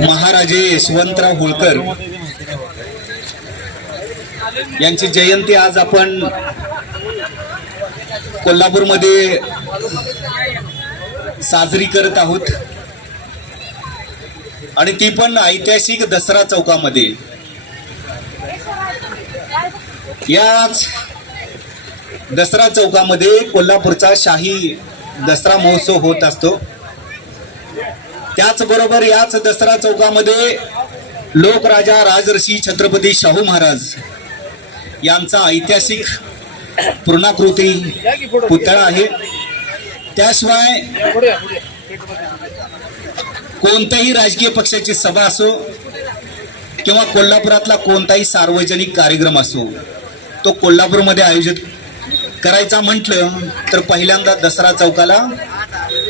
महाराजे यशवंतराव होळकर यांची जयंती आज आपण कोल्हापूरमध्ये साजरी करत आहोत. आणि ती पण ऐतिहासिक दसरा चौकामध्ये. याच दसरा चौकामध्ये कोल्हापूरचा शाही दसरा महोत्सव होत असतो. त्याचबरोबर याच दसरा चौकामध्ये लोकराजा राजर्षी छत्रपती शाहू महाराज यांचा ऐतिहासिक पूर्णाकृती पुतळा आहे. त्याशिवाय कोणत्याही राजकीय पक्षाची सभा असो किंवा कोल्हापुरातला कोणताही सार्वजनिक कार्यक्रम असो तो कोल्हापूरमध्ये आयोजित करायचा म्हटलं तर पहिल्यांदा दसरा चौकाला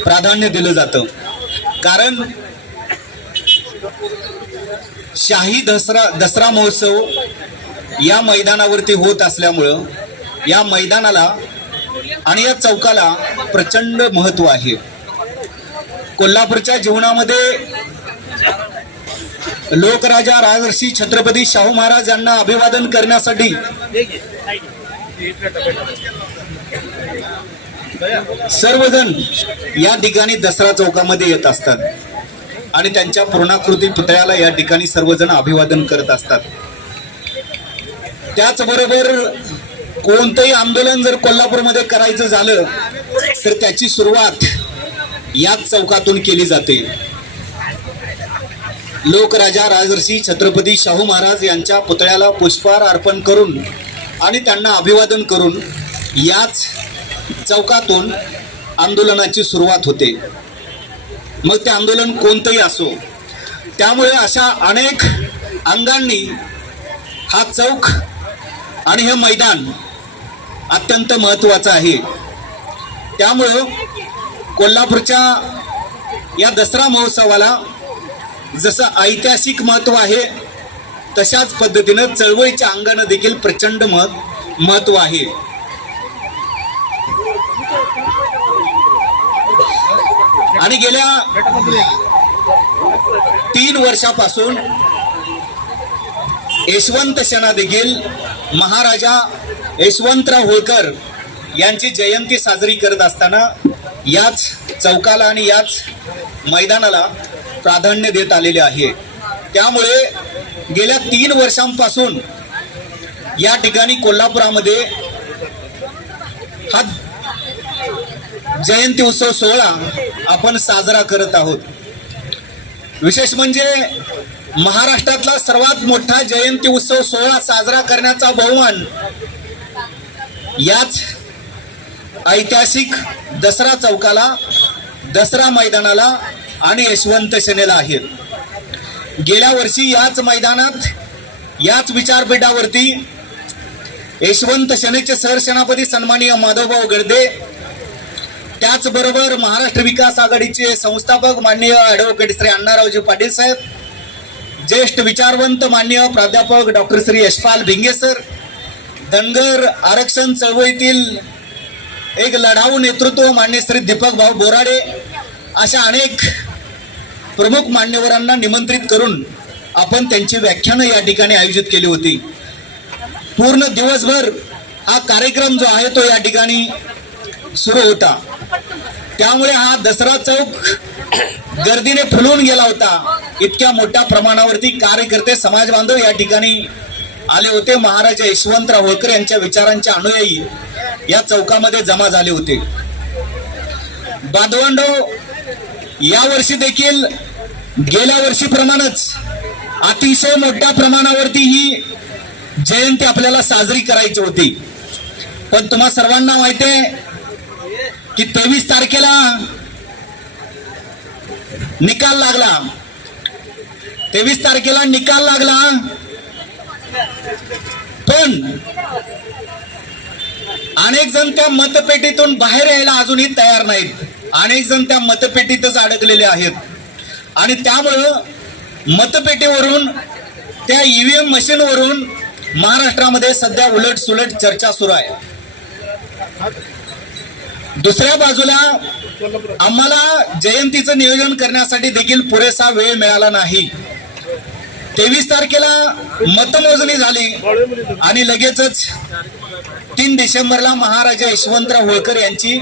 प्राधान्य दिलं जातं. कारण शाही दसरा दसरा महोत्सव या मैदानावरती होत असल्यामुळं या मैदानाला आणि या चौकाला प्रचंड महत्त्व आहे. कोल्हापूरच्या जीवनामध्ये लोकराजा राजर्षी छत्रपती शाहू महाराज यांना अभिवादन करण्यासाठी सर्वजण या ठिकाणी दसरा चौकामध्ये येत असतात. आणि त्यांच्या पूर्णाकृती पुतळ्याला या ठिकाणी सर्वजण अभिवादन करत असतात. त्याचबरोबर कोणतंही आंदोलन जर कोल्हापूरमध्ये करायचं झालं तर त्याची सुरुवात याच चौकातून केली जाते. लोकराजा राजर्षी छत्रपती शाहू महाराज यांच्या पुतळ्याला पुष्पहार अर्पण करून आणि त्यांना अभिवादन करून याच चौकातून आंदोलनाची सुरुवात होते. मग ते आंदोलन कोणतंही असो त्यामुळे अशा अनेक अंगांनी हा चौक आणि हे मैदान अत्यंत महत्त्वाचं आहे. त्यामुळं कोल्हापूरच्या या दसरा महोत्सवाला जसं ऐतिहासिक महत्त्व आहे तशाच पद्धतीनं चळवळीच्या अंगानं देखील प्रचंड मह महत्त्व आहे. आणि गेल्या तीन वर्षापासून यशवंत सेना देखील महाराजा यशवंतराव होळकर यांची जयंती साजरी करत असताना याच चौकाला आणि याच मैदानाला प्राधान्य देत आलेले आहे. त्यामुळे गेल्या तीन वर्षांपासून या ठिकाणी कोल्हापुरामध्ये हा जयंती उत्सव सोहळा आपण साजरा करत आहोत. विशेष म्हणजे महाराष्ट्रातला सर्वात मोठा जयंती उत्सव सोहळा साजरा करण्याचा बहुमान याच ऐतिहासिक दसरा चौकाला दसरा मैदानाला आणि यशवंत सेनेला आहे. गेल्या वर्षी याच मैदानात याच विचारपीठावरती यशवंत सेनेचे सरसेनापती सन्माननीय माधवभाऊ गर्दे त्याचबरोबर महाराष्ट्र विकास आघाडीचे संस्थापक माननीय ॲडव्होकेट श्री अण्णारावजी पाटील साहेब ज्येष्ठ विचारवंत मान्य प्राध्यापक डॉक्टर श्री यशपाल भिंगे सर धनगर आरक्षण चळवळीतील एक लढाऊ नेतृत्व मान्य श्री दीपक भाऊ बोराडे अशा अनेक प्रमुख मान्यवरांना निमंत्रित करून आपण त्यांची व्याख्यानं या ठिकाणी आयोजित केली होती. पूर्ण दिवसभर हा कार्यक्रम जो आहे तो या ठिकाणी सुरू होता. त्यामुळे हा दसरा चौक गर्दीने फुलून गेला होता. इतक्या मोठ्या प्रमाणावरती कार्यकर्ते समाज बांधव या ठिकाणी आले होते. महाराजा यशवंतराव होळकर यांच्या विचारांचे अनुयायी या चौकामध्ये जमा झाले होते. बांधवांडो या वर्षी देखील गेल्या वर्षीप्रमाणेच अतिशय मोठ्या प्रमाणावरती ही जयंती आपल्याला साजरी करायची होती. पण तुम्हा सर्वांना माहिती आहे की तेवीस तारखेला निकाल लागला. तेवीस तारखेला निकाल लागला. पण अनेक जण त्या मतपेटीतून बाहेर यायला अजूनही तयार नाहीत. अनेक जण त्या मतपेटीतच अडकलेले आहेत. आणि त्यामुळं मतपेटीवरून त्या ईव्हीएम मशीनवरून महाराष्ट्रामध्ये सध्या उलट सुलट चर्चा सुरू आहे. दुसऱ्या बाजूला आम्हाला जयंतीचं नियोजन करण्यासाठी देखील पुरेसा वेळ मिळाला नाही. तेवीस तारखेला मतमोजणी झाली आणि लगेचच तीन डिसेंबरला महाराजा यशवंतराव होळकर यांची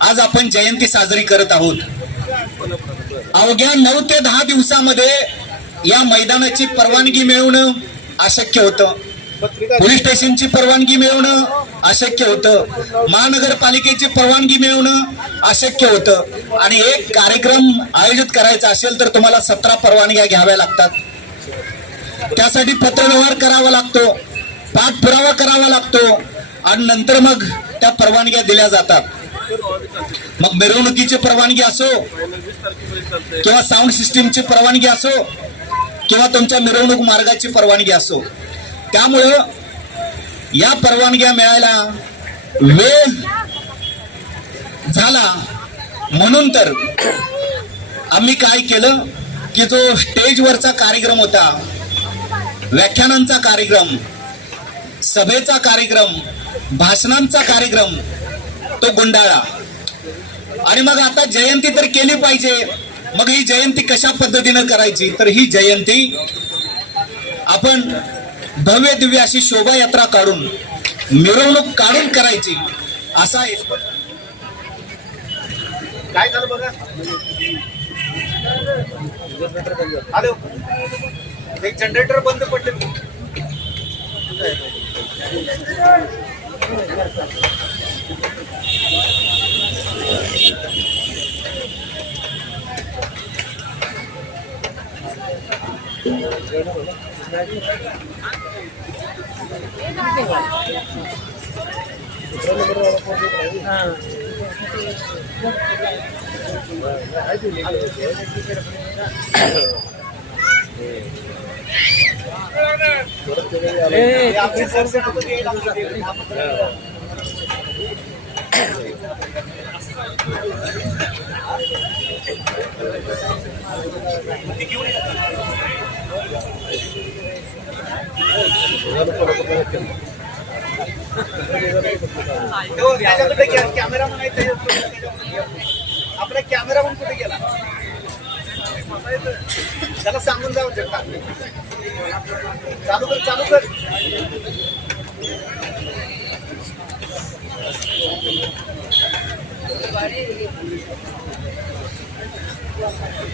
आज आपण जयंती साजरी करत आहोत. अवघ्या नऊ ते दहा दिवसामध्ये या मैदानाची परवानगी मिळवणं अशक्य होतं. पोलीस स्टेशनची परवानगी मिळवणं अशक्य होतं. महानगरपालिकेची परवानगी मिळवणं अशक्य होतं. आणि एक कार्यक्रम आयोजित करायचा असेल तर तुम्हाला सतरा परवानग्या घ्याव्या लागतात. त्यासाठी पत्रव्यवहार करावा लागतो पाठपुरावा करावा लागतो आणि नंतर मग त्या परवानग्या दिल्या जातात. मग मिरवणुकीची परवानगी असो किंवा साऊंड सिस्टीमची परवानगी असो किंवा तुमच्या मिरवणूक मार्गाची परवानगी असो त्यामुळं या परवानग्या मिळायला वेळ झाला. म्हणून तर आम्ही काय केलं की जो स्टेजवरचा कार्यक्रम होता व्याख्यानांचा कार्यक्रम सभेचा कार्यक्रम भाषणांचा कार्यक्रम तो गुंडाळा. आणि मग आता जयंती तर केली पाहिजे. मग ही जयंती कशा पद्धतीनं करायची? तर ही जयंती आपण भव्य दिव्य अशी शोभायात्रा काढून मिरवणूक काढून करायची असा आहे काय झालं बघा? हॅलो? एक जनरेटर बंद पडले. कॅमेरामन आहे त्याच्यात- आपला कॅमेरामन कुठे गेला त्याला सांगून जाऊ शकता चालू कर चालू कर हॅलो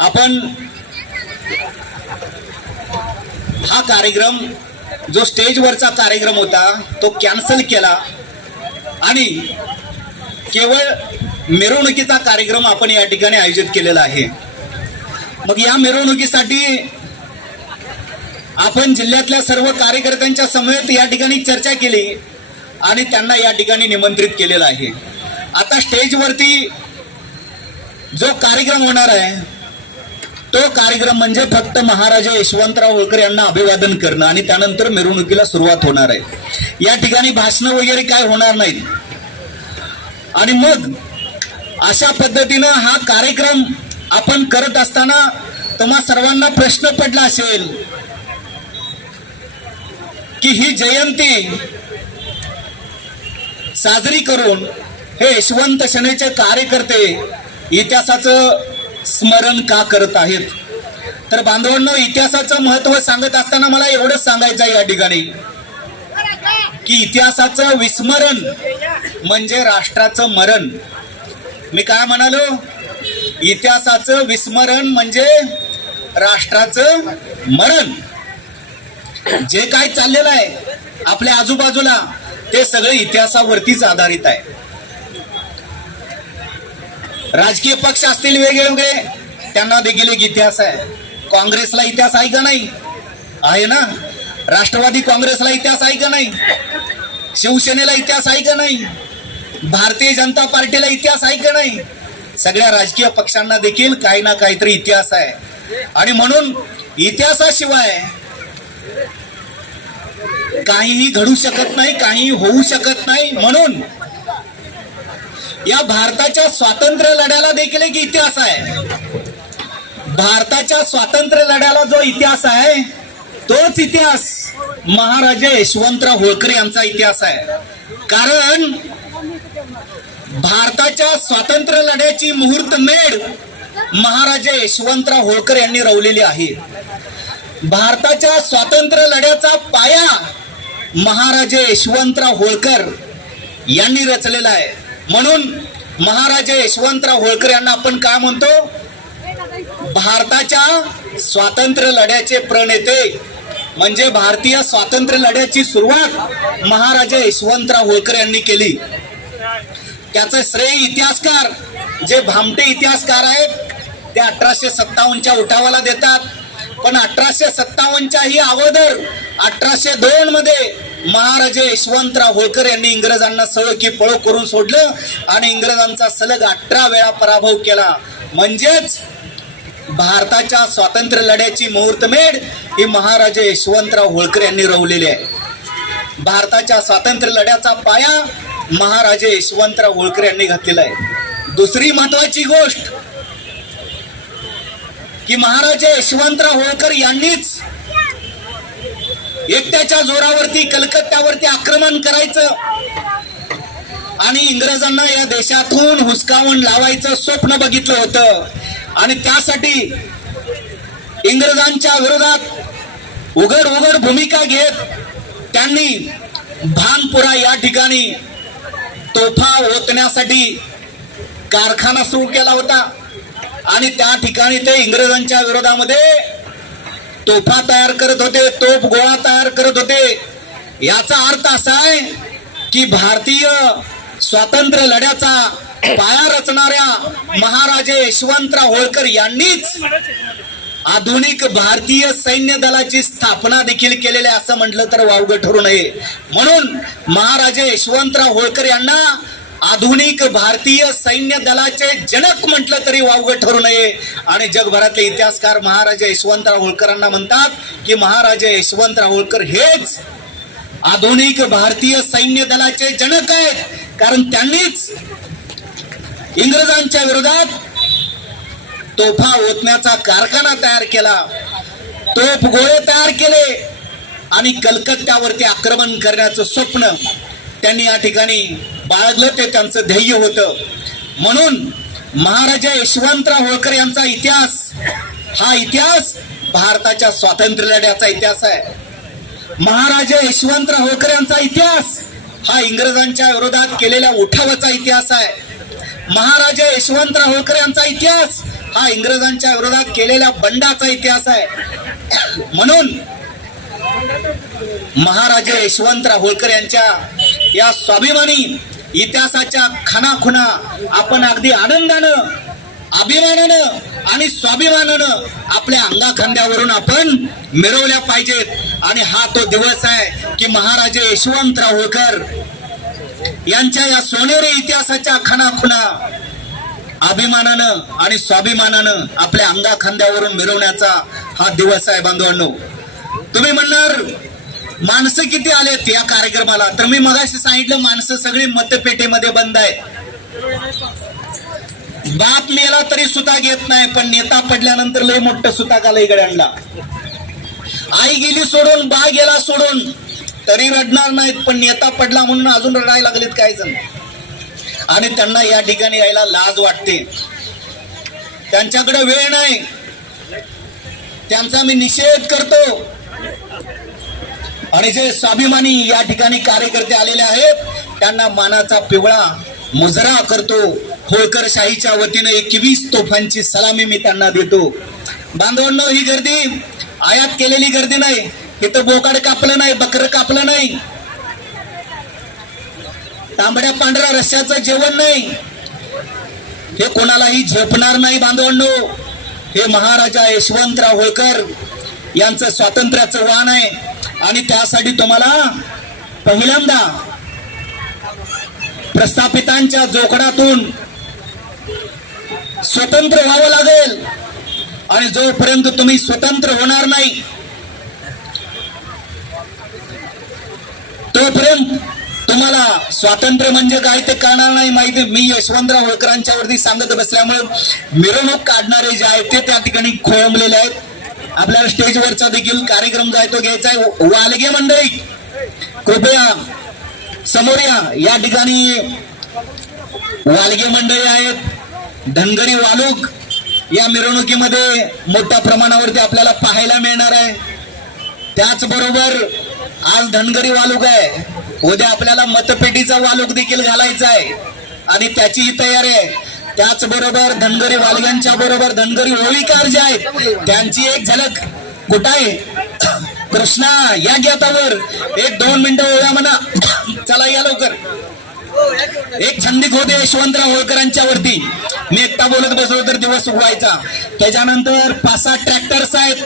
आपण हा कार्यक्रम जो स्टेजवरचा कार्यक्रम होता तो कॅन्सल केला. आणि केवळ मिरवणुकीचा कार्यक्रम आपण या ठिकाणी आयोजित केलेला आहे. मग या मिरवणुकीसाठी आपण जिल्ह्यातल्या सर्व कार्यकर्त्यांच्या समेत या ठिकाणी चर्चा केली आणि त्यांना या ठिकाणी निमंत्रित केलेलं आहे. आता स्टेजवरती जो कार्यक्रम होणार आहे तो कार्यक्रम म्हणजे फक्त महाराजा यशवंतराव होळकर यांना अभिवादन करणं आणि त्यानंतर मिरवणुकीला सुरुवात होणार आहे. या ठिकाणी भाषणं वगैरे काय होणार नाहीत. आणि मग अशा पद्धतीनं हा कार्यक्रम आपण करत असताना तुम्हा सर्वांना प्रश्न पडला असेल की ही जयंती साजरी करून हे यशवंत सेनेचे कार्यकर्ते इतिहासाचं स्मरण का करत आहेत? तर बांधवांनो इतिहासाचं महत्त्व सांगत असताना मला एवढंच सांगायचं आहे या ठिकाणी की इतिहासाचं विस्मरण म्हणजे राष्ट्राचं मरण. मी काय म्हणालो? इतिहासाचं विस्मरण म्हणजे राष्ट्राचं मरण. जे काय चाललेलं आहे आपल्या आजूबाजूला ते सगळे इतिहासावरतीच आधारित आहे. राजकीय पक्ष असतील वेगवेगळे त्यांना देखील एक इतिहास आहे. काँग्रेसला इतिहास आहे का नाही? आहे ना? राष्ट्रवादी काँग्रेसला इतिहास आहे का नाही? शिवसेनेला इतिहास आहे का नाही? भारतीय जनता पार्टीला इतिहास आहे का नाही? सगळ्या राजकीय पक्षांना देखील काही ना काहीतरी इतिहास आहे. आणि म्हणून इतिहासाशिवाय काहीही घडू शकत नाही काही होऊ शकत नाही. म्हणून या भारताच्या स्वातंत्र्य लढ्याला देखील एक इतिहास आहे. भारताच्या स्वातंत्र्य लढ्याला जो इतिहास आहे तोच इतिहास महाराजा यशवंतराव होळकर यांचा इतिहास आहे. कारण भारताच्या स्वातंत्र्य लढ्याची मुहूर्त मेढ महाराजा यशवंतराव होळकर यांनी रवलेली आहे. भारताच्या स्वातंत्र्य लढ्याचा पाया महाराजे यशवंतराव होळकर यांनी रचलेला आहे. म्हणून महाराजे यशवंतराव होळकर यांना आपण काय म्हणतो? भारताच्या स्वातंत्र्य लढ्याचे प्रणेते म्हणजे भारतीय स्वातंत्र्य लढ्याची सुरुवात महाराजा यशवंतराव होळकर यांनी केली. त्याचं श्रेय इतिहासकार जे भामटे इतिहासकार आहेत ते अठराशे सत्तावन्नच्या उठावाला देतात. पण अठराशे सत्तावन्नच्या ही अगोदर अठराशे दोन मध्ये महाराजे यशवंतराव होळकर यांनी इंग्रजांना सळ की पळो करून सोडलं आणि इंग्रजांचा सलग अठरा वेळा पराभव केला. म्हणजेच भारताच्या स्वातंत्र्य लढ्याची मुहूर्तमेढ ही महाराजे यशवंतराव होळकर यांनी रोवलेली आहे. भारताच्या स्वातंत्र्य लढ्याचा पाया महाराजे यशवंतराव होळकर यांनी घातलेला आहे. दुसरी महत्वाची गोष्ट की महाराजे यशवंतराव होळकर यांनीच एकट्याच्या जोरावरती कलकत्त्यावरती आक्रमण करायचं. आणि इंग्रजांना या देशातून हुसकावून लावायचं स्वप्न बघितलं होतं. आणि त्यासाठी इंग्रजांच्या विरोधात उघड उघड भूमिका घेत त्यांनी भानपुरा या ठिकाणी तोफा ओतण्यासाठी कारखाना सुरू केला होता. आणि त्या ठिकाणी ते इंग्रजांच्या विरोधामध्ये तोफा तयार करत होते तोफ गोळा तयार करत होते. याचा अर्थ असा आहे की भारतीय स्वातंत्र्य लढ्याचा पाया रचणाऱ्या महाराजे यशवंतराव होळकर यांनीच आधुनिक भारतीय सैन्य दलाची स्थापना देखील केलेली असं म्हटलं तर वावगं ठरू नये. म्हणून महाराजे यशवंतराव होळकर यांना आधुनिक भारतीय सैन्य दलाचे जनक म्हटलं तरी वावगं ठरू नये. आणि जगभरातले इतिहासकार महाराजा यशवंतराव होळकरांना म्हणतात की महाराजा यशवंतराव होळकर हेच आधुनिक भारतीय सैन्य दलाचे जनक आहेत. कारण त्यांनीच इंग्रजांच्या विरोधात तोफा ओतण्याचा कारखाना तयार केला. तोफ गोळे तयार केले आणि कलकत्त्यावरती आक्रमण करण्याचं स्वप्न त्यांनी या ठिकाणी बाळगलं ते त्यांचं ध्येय होतं. म्हणून महाराजा यशवंतराव होळकर यांचा इतिहास हा इतिहास भारताच्या स्वातंत्र्य लढ्याचा इतिहास आहे. महाराजा यशवंतराव होळकर यांचा इतिहास हा इंग्रजांच्या विरोधात केलेल्या उठावाचा इतिहास आहे. महाराजा यशवंतराव होळकर यांचा इतिहास हा इंग्रजांच्या विरोधात केलेल्या बंडाचा इतिहास आहे. म्हणून महाराजा यशवंतराव होळकर यांच्या या स्वाभिमानी इतिहासाच्या खणाखुणा आपण अगदी आनंदानं अभिमानानं आणि स्वाभिमानानं आपल्या अंगाखांद्यावरून आपण मिरवल्या पाहिजेत. आणि हा तो दिवस आहे की महाराजे यशवंतराव होळकर यांच्या या सोनेरी इतिहासाच्या खणाखुणा अभिमानानं आणि स्वाभिमानानं आपल्या अंगाखांद्यावरून मिरवण्याचा हा दिवस आहे बांधवांनो. तुम्ही म्हणणार माणसं किती आलेत या कार्यक्रमाला? तर मी मगाशी सांगितलं माणसं सगळी मतपेटीमध्ये बंद आहेत. बाप मेला तरी सुद्धा घेत नाही पण नेता पडल्यानंतर लय मोठं सुताक आलं आणला आई गेली सोडून बा गेला सोडून तरी रडणार नाहीत पण नेता पडला म्हणून अजून रडायला लागलेत काही जण. आणि त्यांना या ठिकाणी यायला लाज वाटते. त्यांच्याकडे वेळ नाही. त्यांचा मी निषेध करतो. आणि जे स्वाभिमानी या ठिकाणी कार्यकर्ते आलेले आहेत त्यांना मानाचा पिवळा मुजरा करतो. होळकर शाहीच्या वतीने एकवीस तोफांची सलामी मी त्यांना देतो. बांधवांनो ही गर्दी आयात केलेली गर्दी नाही. इथं बोकाड कापलं नाही बकर कापलं नाही. तांबड्या पांढऱ्या रश्याचं जेवण नाही. हे कोणालाही झेपणार नाही बांधवांनो. हे महाराजा यशवंतराव होळकर यांचं स्वातंत्र्याचं वाण आहे. आणि त्यासाठी तुम्हाला पहिल्यांदा प्रस्थापितांच्या जोखडातून स्वतंत्र व्हावं लागेल. आणि जोपर्यंत तुम्ही स्वतंत्र होणार नाही तोपर्यंत तुम्हाला स्वातंत्र्य म्हणजे काय ते कळणार नाही. माहिती मी यशवंतराव होळकरांच्या वरती सांगत बसल्यामुळे मिरवणूक काढणारे जे आहेत ते त्या ठिकाणी खोळंबलेले आहेत. आपल्याला स्टेजवरचा देखील कार्यक्रम जो आहे तो घ्यायचा आहे. वालगे मंडळी कृपया समोर या. या ठिकाणी वालगे मंडळी आहेत. धनगरी वालूक या मिरवणुकीमध्ये मोठ्या प्रमाणावरती आपल्याला पाहायला मिळणार आहे. त्याचबरोबर आज धनगरी वालूक आहे. उद्या आपल्याला मतपेटीचा वालूक देखील घालायचा आहे. आणि त्याचीही तयारी आहे. त्याचबरोबर धनगरी वालगांच्या बरोबर धनगरी होळीकार जे आहेत त्यांची एक झलक कुठं आहे? कृष्णा या गीतावर एक दोन मिनिटं ओळ्या म्हणा चला या लवकर. एक छंदिक होते यशवंतराव होळकरांच्या वरती. मी एकटा बोलत बसलो तर दिवस उगवायचा त्याच्यानंतर पाच सात ट्रॅक्टर्स आहेत.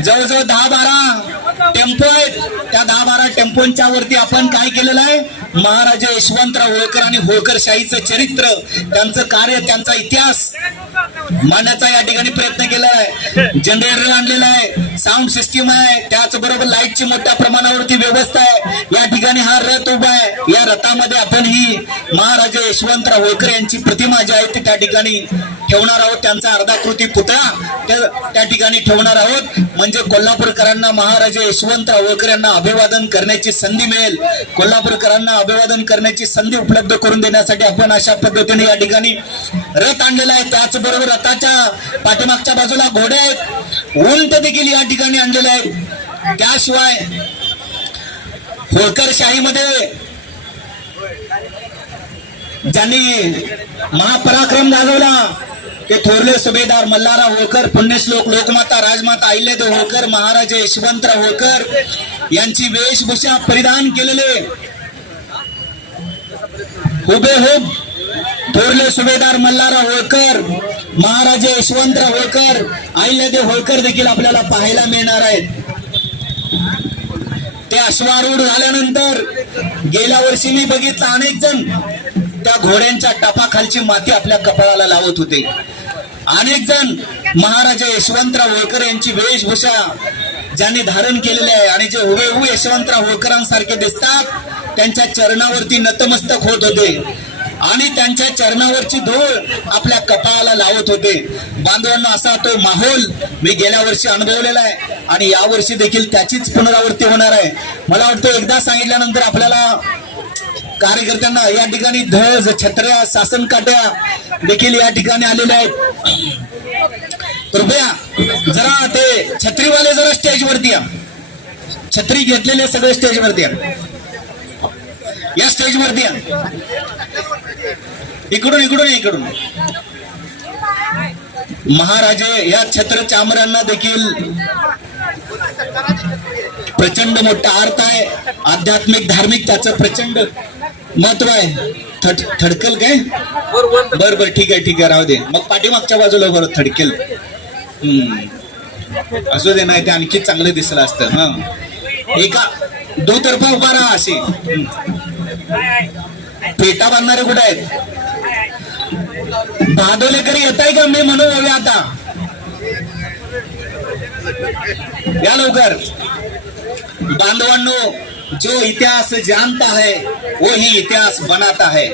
जवळजवळ दहा बारा टेम्पो आहेत. त्या दहा बारा टेम्पोंच्या वरती आपण काय केलेलं आहे? महाराजा यशवंतराव होळकर आणि होळकरशाहीचं चरित्र त्यांचं कार्य त्यांचा इतिहास मांडण्याचा या ठिकाणी प्रयत्न केला आहे. जनरेटर आणलेला आहे साऊंड सिस्टीम आहे त्याचबरोबर लाईटची मोठ्या प्रमाणावरती व्यवस्था आहे. या ठिकाणी हा रथ उभा आहे. या रथामध्ये आपण ही महाराजा यशवंतराव होळकर यांची प्रतिमा जी आहे ती त्या ठिकाणी ठेवणार आहोत. त्यांचा अर्धाकृती पुतळा त्या ठिकाणी ठेवणार आहोत. म्हणजे कोल्हापूरकरांना महाराजा यशवंतराव होळकर यांना अभिवादन करण्याची संधी मिळेल. कोल्हापूरकरांना अभिवादन करण्याची संधी उपलब्ध करून देण्यासाठी आपण अशा पद्धतीने या ठिकाणी रथ आणलेला आहे. त्याचबरोबर रथाच्या पाठीमागच्या बाजूला घोडे आहेत. उंट देखील या ठिकाणी आणलेले आहेत. त्याशिवाय होळकर शाहीमध्ये ज्यांनी महापराक्रम गाजवला ते थोरले सुभेदार मल्हारराव होळकर पुण्यश्लोक लोकमाता राजमाता अहिल्यादेव होळकर महाराजा यशवंतराव होळकर यांची वेशभूषा परिधान केलेले हुबेहूब थोरले सुभेदार मल्हारराव होळकर महाराजे यशवंतराव होळकर अहिल्यादेव होळकर देखील आपल्याला पाहायला मिळणार आहेत. ते अश्वारूढ झाल्यानंतर गेल्या वर्षी मी बघितलं अनेक जण त्या घोड्यांच्या टपाखालची माती आपल्या कपाळाला लावत होते. अनेक जण महाराजा यशवंतराव होळकर यांची वेशभूषा ज्यांनी धारण केलेली आहे आणि जे हुबेहू यशवंतराव होळकरांसारखे दिसतात त्यांच्या चरणावरती नतमस्तक होत होते. आणि त्यांच्या चरणावरची धूळ आपल्या कपाळाला लावत होते. बांधवांना असा तो माहोल मी गेल्या वर्षी अनुभवलेला आहे. आणि या वर्षी देखील त्याचीच पुनरावृत्ती होणार आहे. मला वाटतं एकदा सांगितल्यानंतर आपल्याला कार्यकर्त्यांना या ठिकाणी धज छत्र्या शासन काट्या देखील या ठिकाणी आलेल्या आहेत. कृपया जरा ते छत्रीवाले जरा स्टेजवरती या. छत्री घेतलेले सगळे स्टेजवरती या. या स्टेज वरती या. इकडून इकडून इकडून. महाराजे या छत्र चामरांना देखील प्रचंड मोठा अर्थ आहे. आध्यात्मिक धार्मिक त्याचं प्रचंड महत्त्व आहे. थड थडकल काय? बर बर ठीक आहे ठीक आहे राहू दे. मग पाठीमागच्या बाजूला बरं थडकेल. हम्म. असू दे नाही ते आणखी चांगलं दिसलं असतं. हा. एका दोतर्फा उभा राहा असे. फेटा बांधणारे कुठे आहेत? दादोलेकर येत आहे का? मी म्हणून हवे आता. या लवकर. बांधवांनो जो इतिहास जानता है वो ही इतिहास बनाता है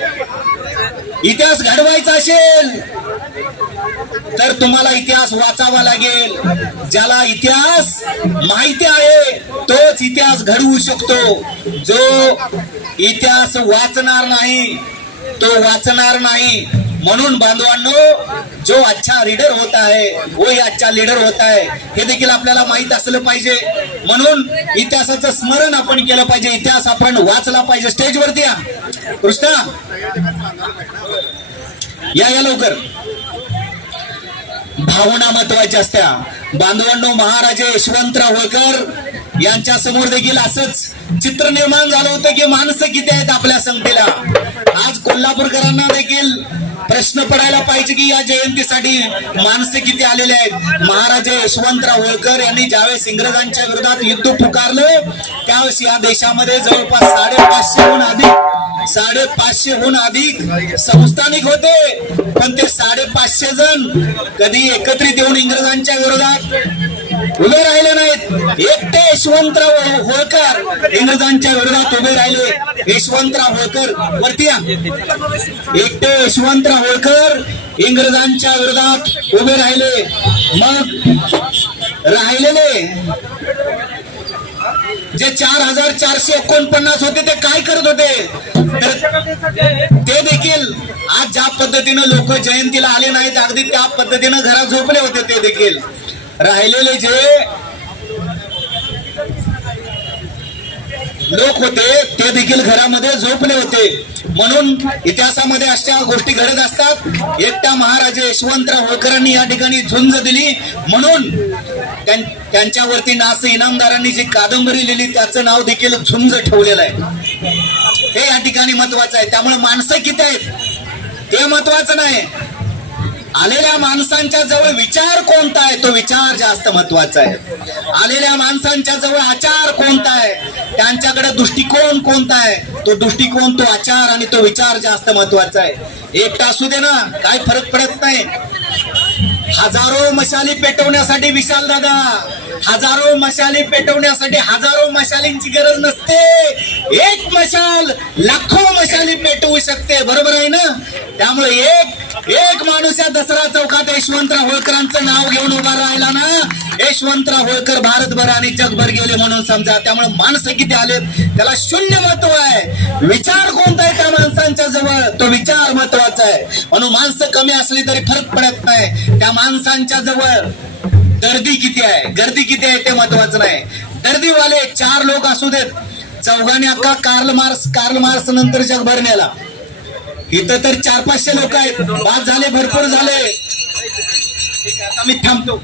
इतिहास घडवायचा असेल तर तुम्हाला इतिहास वाचावा लागेल. ज्याला इतिहास माहिती आहे तोच इतिहास घडवू शकतो. जो इतिहास वाचणार नाही तो वाचणार नाही. म्हणून बांधवांनो जो अच्छा रीडर होता है वही अच्छा लीडर होता है हे देखील आपल्याला माहीत असलं पाहिजे. म्हणून इतिहासाचं स्मरण आपण केलं पाहिजे. इतिहास आपण वाचला पाहिजे. स्टेजवरती या. कृष्णा या या लवकर. भावना महत्त्वाच्या असत्या. बांधवांनो महाराजे यशवंतराव होळकर यांच्या समोर देखील असंच चित्र निर्माण झालं होतं की माणसं किती आहेत आपल्या संगतीला? आज कोल्हापूरकरांना देखील प्रश्न पडायला पाहिजे की या जयंतीसाठी माणसे किती आलेले आहेत? महाराजा यशवंतराव होळकर यांनी ज्यावेळेस इंग्रजांच्या विरोधात युद्ध पुकारलं त्यावेळेस या देशामध्ये जवळपास साडेपाचशेहून अधिक साडेपाचशेहून अधिक संस्थानिक होते. पण ते साडेपाचशे जण कधी एकत्रित येऊन इंग्रजांच्या विरोधात उभे राहिले नाहीत. एकटे यशवंतराव होळकर इंग्रजांच्या विरोधात उभे राहिले. यशवंतराव होळकर वरती एकटे यशवंतराव होळकर इंग्रजांच्या विरोधात उभे राहिले. मग राहिलेले जे चार हजार चारशे एकोणपन्नास होते ते काय करत होते? तर ते देखील आज ज्या पद्धतीनं लोक जयंतीला आले नाहीत अगदी त्या पद्धतीनं घरात झोपले होते ते देखील. राहिलेले जे लोक होते ते देखील घरामध्ये झोपले होते. म्हणून इतिहासामध्ये अशा गोष्टी घडत असतात. एकट्या महाराजे यशवंतराव होळकरांनी या ठिकाणी झुंज दिली. म्हणून त्यां- त्यांच्यावरती नास इनामदारांनी जी कादंबरी लिहिली त्याचं नाव देखील झुंज ठेवलेलं आहे. हे या ठिकाणी महत्वाचं आहे. त्यामुळे माणसं किती आहेत? ते महत्वाचं नाही. आलेल्या माणसांच्या जवळ विचार कोणता आहे? तो विचार जास्त महत्त्वाचा आहे. आलेल्या माणसांच्या जवळ आचार कोणता आहे? त्यांच्याकडे दृष्टिकोन कोणता आहे? तो दृष्टिकोन तो आचार आणि तो विचार जास्त महत्त्वाचा आहे. एकटा असू दे ना काय फरक पडत नाही. हजारो मशाली पेटवण्यासाठी विशाल दादा. हजारो मशाली पेटवण्यासाठी हजारो मशालींची गरज नसते. एक मशाल लाखो मशाली पेटवू शकते. बरोबर आहे ना? त्यामुळे एक एक माणूस या दसरा चौकात यशवंतराव होळकरांचं नाव घेऊन उभा राहिला ना यशवंतराव होळकर भारतभर आणि जगभर गेले म्हणून समजा. त्यामुळे माणसं किती आलेत? त्याला शून्य महत्त्व आहे. विचार कोणता आहे त्या माणसांच्या जवळ? तो विचार महत्त्वाचा आहे. म्हणून माणसं कमी असली तरी फरक पडत नाही. त्या माणसांच्या जवळ गर्दी किती आहे? गर्दी किती आहे ते महत्वाचं नाही. गर्दीवाले चार लोक असू देत. चौघाने अख्खा कार्ल मार्स कार्ल मार्स नंतर जगभर नेला. इथं तर चार पाचशे लोक आहेत. बाद झाले भरपूर झाले. ठीक आता मी थांबतो.